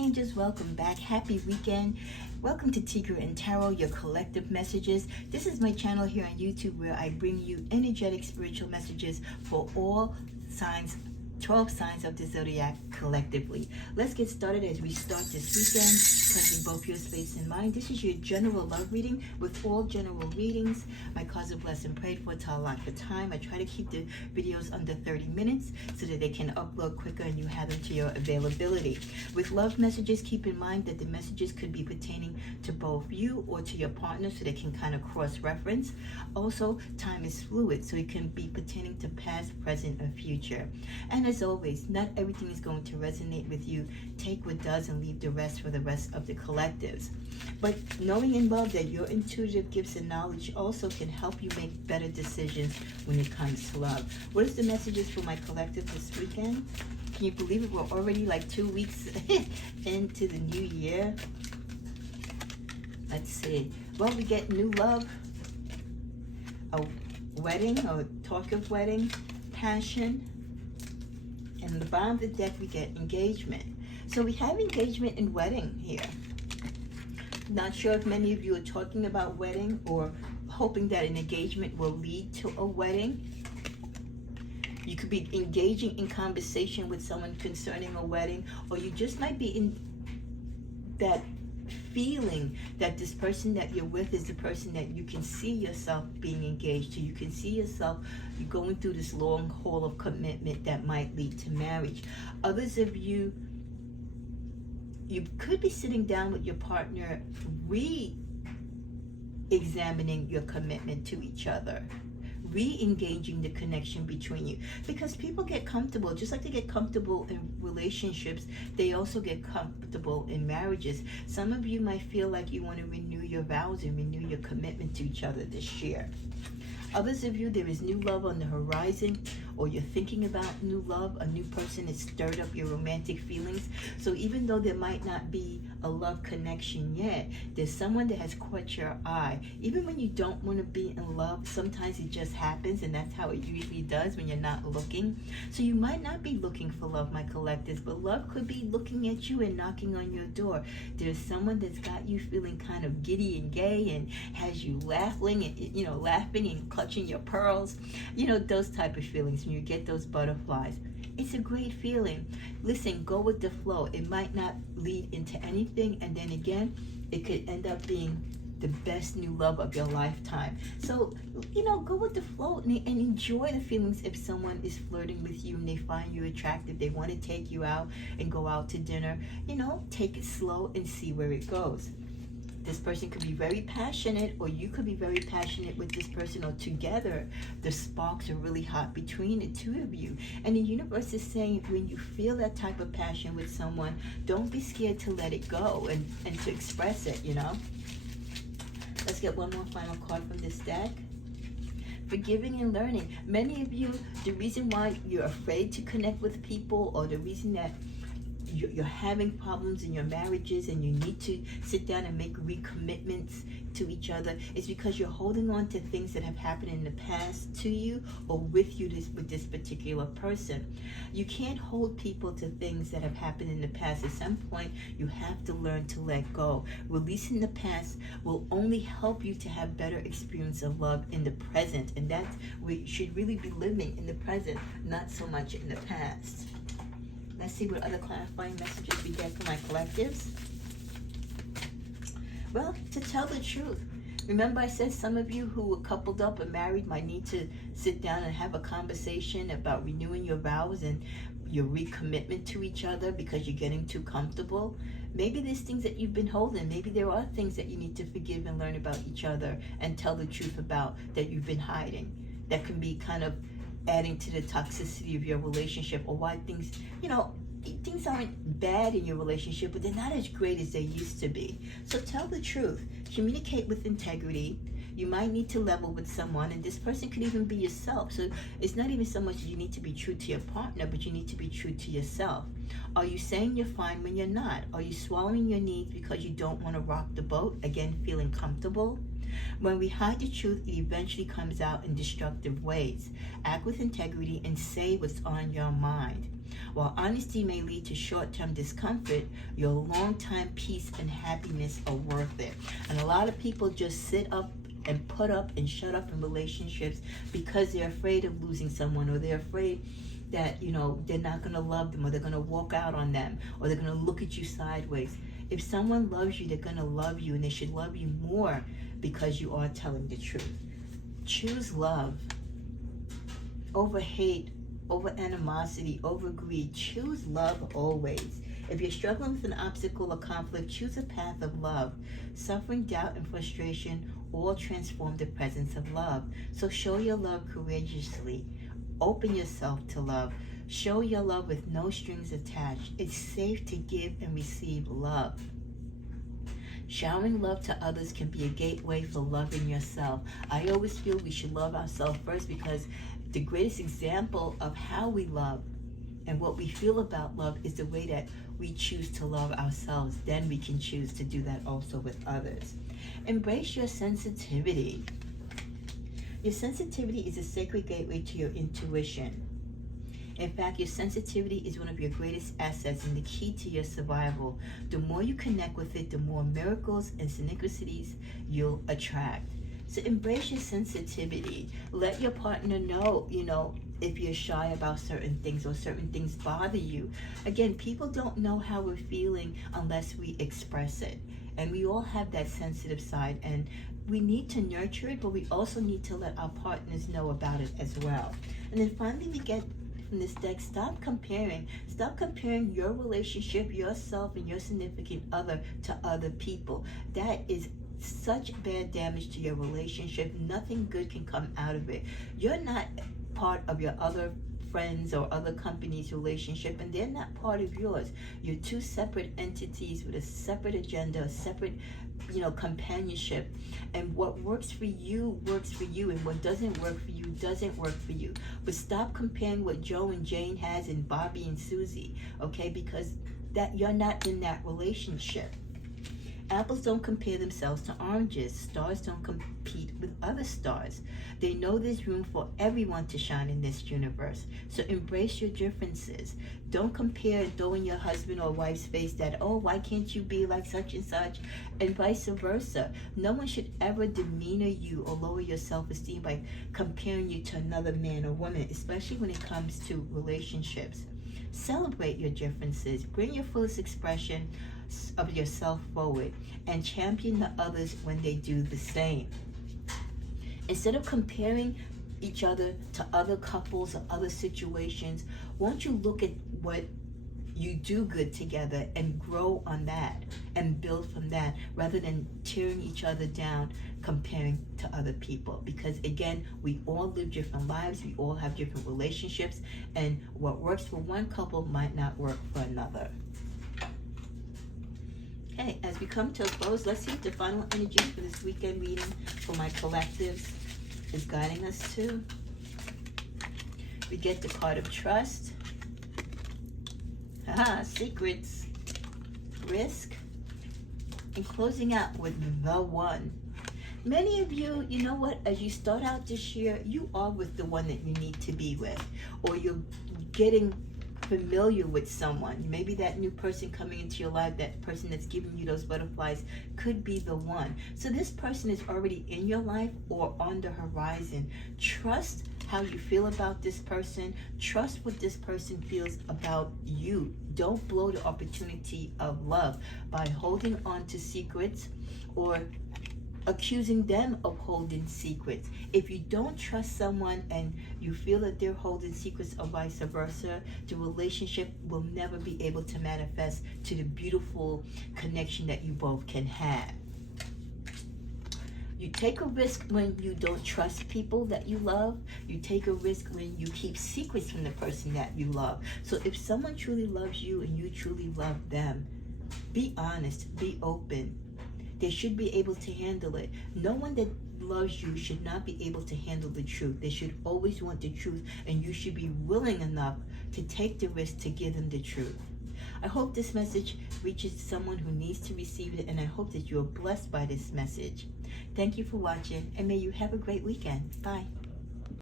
angels, welcome back. Happy weekend. Welcome to Tigre and Tarot, your collective messages. This is my channel here on YouTube where I bring you energetic spiritual messages for all signs, 12 signs of the Zodiac collectively. Let's get started as we start this weekend, cleansing both your space and mind. This is your general love reading. With all general readings, my cards are blessed and prayed for to allot for time. I try to keep the videos under 30 minutes so that they can upload quicker and you have them to your availability. With love messages, keep in mind that the messages could be pertaining to both you or to your partner so they can kind of cross-reference. Also, time is fluid, so it can be pertaining to past, present, or future. And as always, not everything is going to resonate with you. Take what does and leave the rest for the rest of the collectives. But knowing in love that your intuitive gifts and knowledge also can help you make better decisions when it comes to love. What is the messages for my collective this weekend? Can you believe it? We're already like 2 weeks into the new year. Let's see. Well, we get new love, a wedding, or talk of wedding, passion. And the bottom of the deck, we get engagement. So we have engagement and wedding here. Not sure if many of you are talking about wedding or hoping that an engagement will lead to a wedding. You could be engaging in conversation with someone concerning a wedding, or you just might be in that feeling that this person that you're with is the person that you can see yourself being engaged to. You can see yourself going through this long haul of commitment that might lead to marriage. Others of you, you could be sitting down with your partner, re-examining your commitment to each other, re-engaging the connection between you, because people get comfortable. Just like they get comfortable in relationships, they also get comfortable in marriages. Some of you might feel like you want to renew your vows and renew your commitment to each other this year. Others of you, there is new love on the horizon, or you're thinking about new love. A new person has stirred up your romantic feelings. So even though there might not be a love connection yet, there's someone that has caught your eye. Even when you don't want to be in love, sometimes it just happens, and that's how it usually does when you're not looking. So you might not be looking for love, my collectors, but love could be looking at you and knocking on your door. There's someone that's got you feeling kind of giddy and gay and has you laughing and, laughing and clutching your pearls. Those type of feelings when you get those butterflies. It's a great feeling. Listen, go with the flow. It might not lead into anything, and then again, it could end up being the best new love of your lifetime. So, go with the flow and enjoy the feelings. If someone is flirting with you and they find you attractive, they want to take you out and go out to dinner, take it slow and see where it goes. This person could be very passionate, or you could be very passionate with this person, or together the sparks are really hot between the two of you. And the universe is saying, when you feel that type of passion with someone, don't be scared to let it go and to express it, Let's get one more final card from this deck. Forgiving and learning. Many of you, the reason why you're afraid to connect with people, or the reason that you're having problems in your marriages and you need to sit down and make recommitments to each other, is because you're holding on to things that have happened in the past to you or with you with this particular person. You can't hold people to things that have happened in the past. At some point, you have to learn to let go. Releasing the past will only help you to have better experience of love in the present, and that's where you should really be living, in the present, not so much in the past. Let's see what other clarifying messages we get from my collectives. Well, to tell the truth. Remember I said some of you who were coupled up and married might need to sit down and have a conversation about renewing your vows and your recommitment to each other because you're getting too comfortable. Maybe there's things that you've been holding. Maybe there are things that you need to forgive and learn about each other and tell the truth about that you've been hiding. That can be kind of adding to the toxicity of your relationship, or why things aren't bad in your relationship, but they're not as great as they used to be. So tell the truth. Communicate with integrity. You might need to level with someone, and this person could even be yourself. So it's not even so much that you need to be true to your partner, but you need to be true to yourself. Are you saying you're fine when you're not? Are you swallowing your needs because you don't want to rock the boat? Again, feeling comfortable. When we hide the truth, it eventually comes out in destructive ways. Act with integrity and say what's on your mind. While honesty may lead to short-term discomfort, your long-time peace and happiness are worth it. And a lot of people just sit up and put up and shut up in relationships because they're afraid of losing someone, or they're afraid that, you know, they're not going to love them, or they're going to walk out on them, or they're going to look at you sideways. If someone loves you, they're going to love you, and they should love you more because you are telling the truth. Choose love over hate, over animosity, over greed. Choose love always. If you're struggling with an obstacle or conflict, choose a path of love. Suffering, doubt, and frustration all transform the presence of love. So show your love courageously. Open yourself to love. Show your love with no strings attached. It's safe to give and receive love. Showering love to others can be a gateway for loving yourself. I always feel we should love ourselves first, because the greatest example of how we love and what we feel about love is the way that we choose to love ourselves. Then we can choose to do that also with others. Embrace your sensitivity. Your sensitivity is a sacred gateway to your intuition. In fact, your sensitivity is one of your greatest assets and the key to your survival. The more you connect with it, the more miracles and synchronicities you'll attract. So embrace your sensitivity. Let your partner know, if you're shy about certain things or certain things bother you. Again, people don't know how we're feeling unless we express it. And we all have that sensitive side, and we need to nurture it, but we also need to let our partners know about it as well. And then finally, we get from this deck, stop comparing your relationship, yourself, and your significant other to other people. That is such bad damage to your relationship. Nothing good can come out of it. You're not part of your other friends or other companies' relationship, and they're not part of yours. You're two separate entities with a separate agenda, a separate companionship, and what works for you, and what doesn't work for you doesn't work for you. But stop comparing what Joe and Jane has and Bobby and Susie, okay? Because that you're not in that relationship. Apples don't compare themselves to oranges. Stars don't compete with other stars. They know there's room for everyone to shine in this universe. So embrace your differences. Don't compare and throw in your husband or wife's face that, oh, why can't you be like such and such? And vice versa. No one should ever demeanor you or lower your self-esteem by comparing you to another man or woman, especially when it comes to relationships. Celebrate your differences. Bring your fullest expression of yourself forward, and champion the others when they do the same. Instead of comparing each other to other couples or other situations, won't you look at what you do good together and grow on that and build from that, rather than tearing each other down, comparing to other people? Because again, we all live different lives, we all have different relationships, and what works for one couple might not work for another. Okay, as we come to a close, let's see if the final energies for this weekend reading for my collectives is guiding us to. We get the card of trust, secrets, risk, and closing out with the one. Many of you, you know what, as you start out this year, you are with the one that you need to be with, or you're getting familiar with someone. Maybe that new person coming into your life, that person that's giving you those butterflies, could be the one. So this person is already in your life or on the horizon. Trust how you feel about this person. Trust what this person feels about you. Don't blow the opportunity of love by holding on to secrets or accusing them of holding secrets. If you don't trust someone and you feel that they're holding secrets or vice versa, the relationship will never be able to manifest to the beautiful connection that you both can have. You take a risk when you don't trust people that you love. You take a risk when you keep secrets from the person that you love. So if someone truly loves you and you truly love them, be honest, be open. They should be able to handle it. No one that loves you should not be able to handle the truth. They should always want the truth, and you should be willing enough to take the risk to give them the truth. I hope this message reaches someone who needs to receive it, and I hope that you are blessed by this message. Thank you for watching, and may you have a great weekend. Bye.